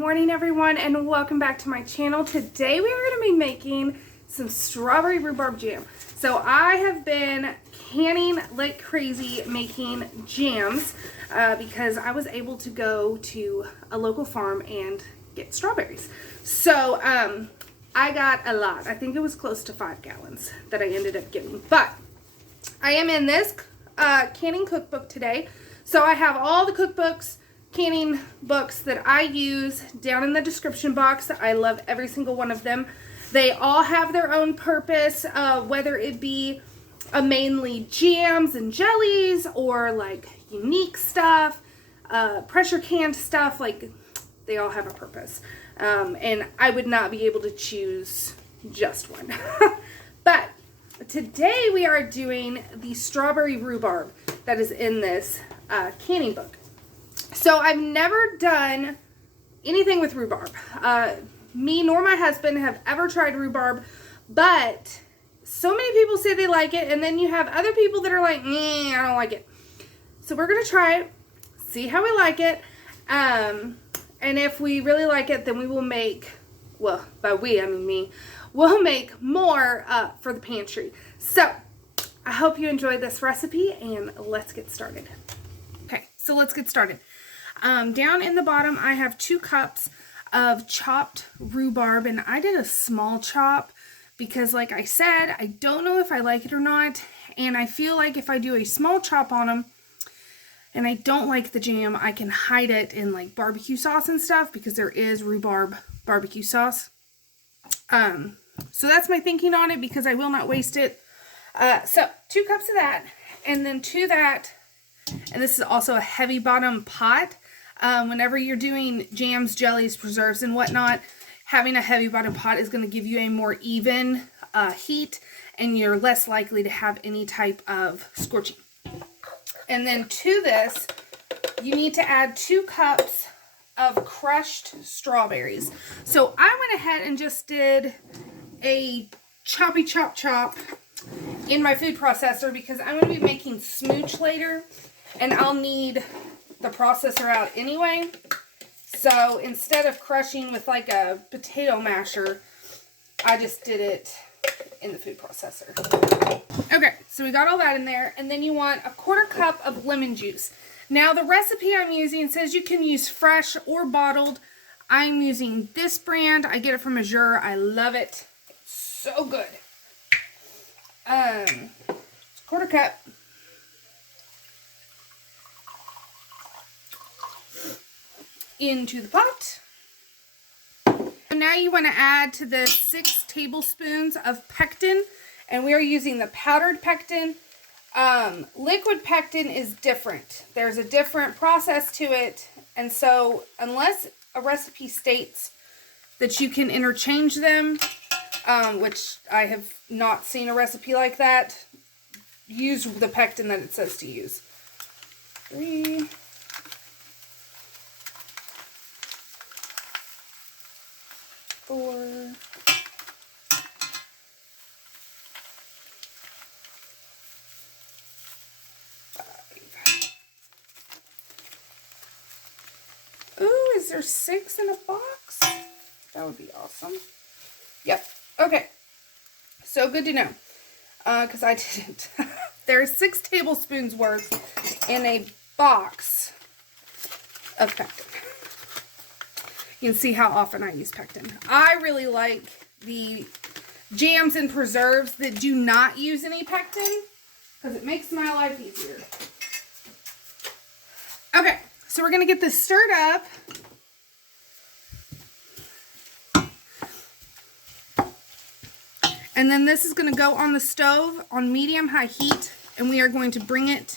morning everyone, and welcome back to my channel. Today we are going to be making some strawberry rhubarb jam. So I have been canning like crazy making jams because I was able to go to a local farm and get strawberries. So I got a lot. I think it was close to 5 gallons that I ended up getting. But I am in this canning cookbook today. So I have all the cookbooks, canning books that I use down in the description box. I love every single one of them. They all have their own purpose, whether it be mainly jams and jellies or like unique stuff, pressure canned stuff. Like, they all have a purpose. And I would not be able to choose just one. But today we are doing the strawberry rhubarb that is in this canning book. So I've never done anything with rhubarb. Me nor my husband have ever tried rhubarb, but so many people say they like it, and then you have other people that are like, I don't like it. So we're going to try it, see how we like it, and if we really like it, then we will make, well, by we, I mean me, we'll make more for the pantry. So I hope you enjoyed this recipe, and let's get started. Okay, so let's get started. Down in the bottom, I have 2 cups of chopped rhubarb, and I did a small chop because, like I said, I don't know if I like it or not, and I feel like if I do a small chop on them and I don't like the jam, I can hide it in like barbecue sauce and stuff because there is rhubarb barbecue sauce. So that's my thinking on it because I will not waste it. So 2 cups of that, and then to that, and this is also a heavy bottom pot. Whenever you're doing jams, jellies, preserves, and whatnot, having a heavy bottom pot is going to give you a more even heat, and you're less likely to have any type of scorching. And then to this, you need to add 2 cups of crushed strawberries. So I went ahead and just did a choppy chop in my food processor because I'm going to be making smooch later, and I'll need the processor out anyway. So instead of crushing with like a potato masher, I just did it in the food processor. Okay, so we got all that in there, and then you want a 1/4 cup of lemon juice. Now the recipe I'm using says you can use fresh or bottled. I'm using this brand. I get it from Azure. I love it. It's so good. 1/4 cup. Into the pot. And now you want to add to this 6 tablespoons of pectin, and we are using the powdered pectin. Liquid pectin is different. There's a different process to it, and so unless a recipe states that you can interchange them, which I have not seen a recipe like that, use the pectin that it says to use. 3. 4. 5. Ooh, is there 6 in a box? That would be awesome. Yep. Okay. So good to know. Because I didn't. There's 6 tablespoons worth in a box of pectin. You can see how often I use pectin. I really like the jams and preserves that do not use any pectin because it makes my life easier. Okay, so we're going to get this stirred up. And then this is going to go on the stove on medium-high heat, and we are going to bring it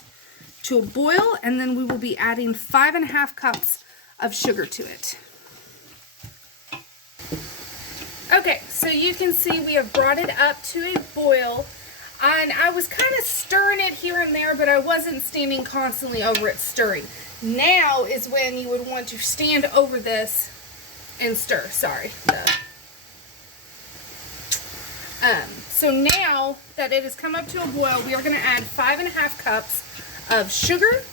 to a boil, and then we will be adding 5½ cups of sugar to it. Okay, so you can see we have brought it up to a boil, and I was kind of stirring it here and there, but I wasn't standing constantly over it stirring. Now is when you would want to stand over this and stir. Sorry. So now that it has come up to a boil, we are going to add 5½ cups of sugar,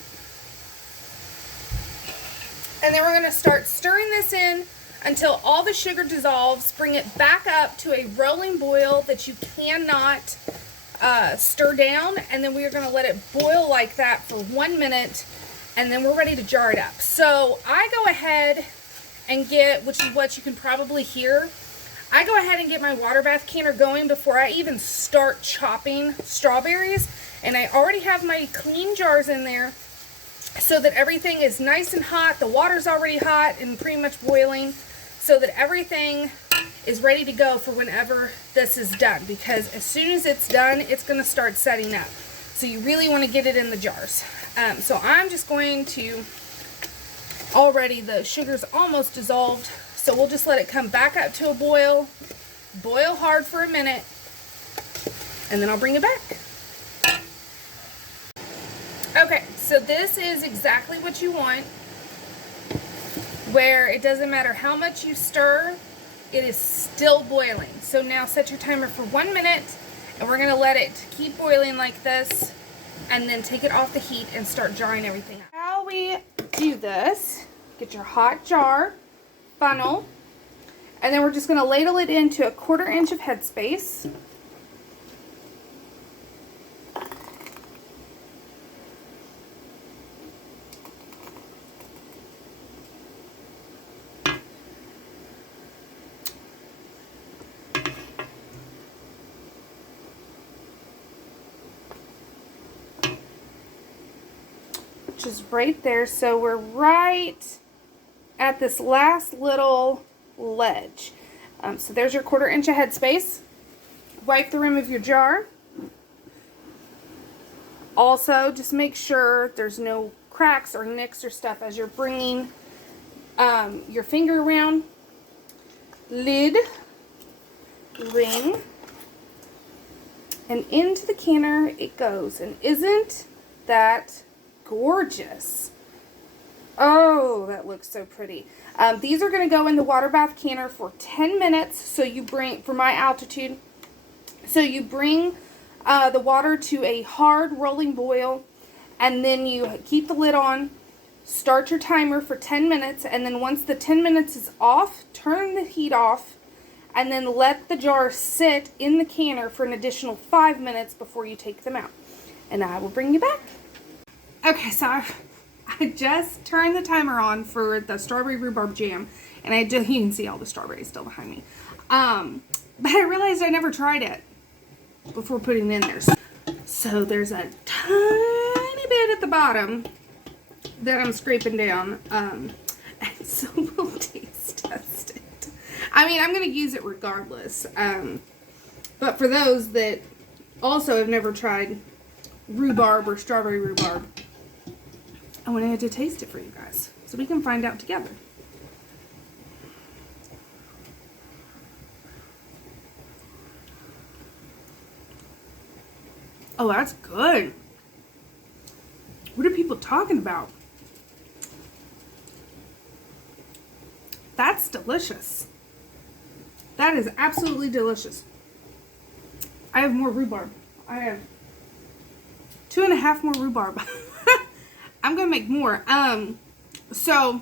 and then we're going to start stirring this in until all the sugar dissolves. Bring it back up to a rolling boil that you cannot stir down, and then we are going to let it boil like that for 1 minute, and then we're ready to jar it up. So I go ahead and get, which is what you can probably hear, I go ahead and get my water bath canner going before I even start chopping strawberries, and I already have my clean jars in there so that everything is nice and hot. The water's already hot and pretty much boiling, so that everything is ready to go for whenever this is done, because as soon as it's done, it's going to start setting up. So you really want to get it in the jars. So I'm just going to, already the sugar's almost dissolved, so we'll just let it come back up to a boil hard for a minute, and then I'll bring it back. Okay, so this is exactly what you want, where it doesn't matter how much you stir, it is still boiling. So now set your timer for 1 minute, and we're going to let it keep boiling like this, and then take it off the heat and start jarring everything up. How we do this, get your hot jar, funnel, and then we're just going to ladle it into a 1/4 inch of headspace. Which is right there, so we're right at this last little ledge. So there's your 1/4 inch of headspace. Wipe the rim of your jar. Also, just make sure there's no cracks or nicks or stuff as you're bringing your finger around. Lid, ring, and into the canner it goes. And isn't that gorgeous? Oh, that looks so pretty. These are going to go in the water bath canner for 10 minutes. So you bring, for my altitude, so you bring the water to a hard rolling boil, and then you keep the lid on, start your timer for 10 minutes, and then once the 10 minutes is off, turn the heat off, and then let the jar sit in the canner for an additional 5 minutes before you take them out. And I will bring you back. Okay, so I just turned the timer on for the strawberry rhubarb jam, and you can see all the strawberries still behind me. But I realized I never tried it before putting it in there. So there's a tiny bit at the bottom that I'm scraping down, and so we'll taste test it. I mean, I'm going to use it regardless, but for those that also have never tried rhubarb or strawberry rhubarb, I wanted to taste it for you guys so we can find out together. Oh, that's good. What are people talking about? That's delicious. That is absolutely delicious. I have more rhubarb. I have 2.5 more rhubarb. I'm gonna make more. So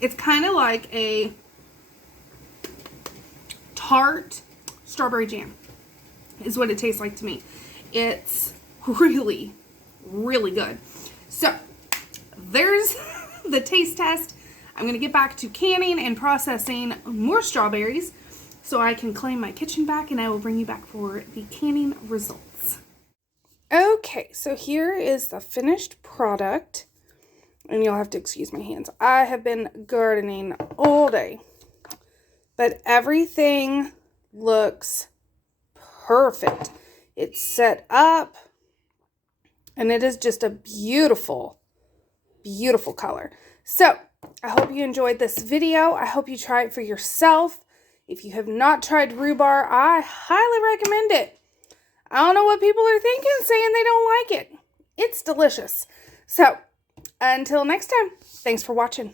it's kind of like a tart strawberry jam is what it tastes like to me. It's really, really good. So there's the taste test. I'm gonna get back to canning and processing more strawberries so I can claim my kitchen back, and I will bring you back for the canning results. Okay, so here is the finished product, and you'll have to excuse my hands. I have been gardening all day, but everything looks perfect. It's set up, and it is just a beautiful, beautiful color. So I hope you enjoyed this video. I hope you try it for yourself. If you have not tried rhubarb, I highly recommend it. I don't know what people are thinking, saying they don't like it. It's delicious. So, until next time, thanks for watching.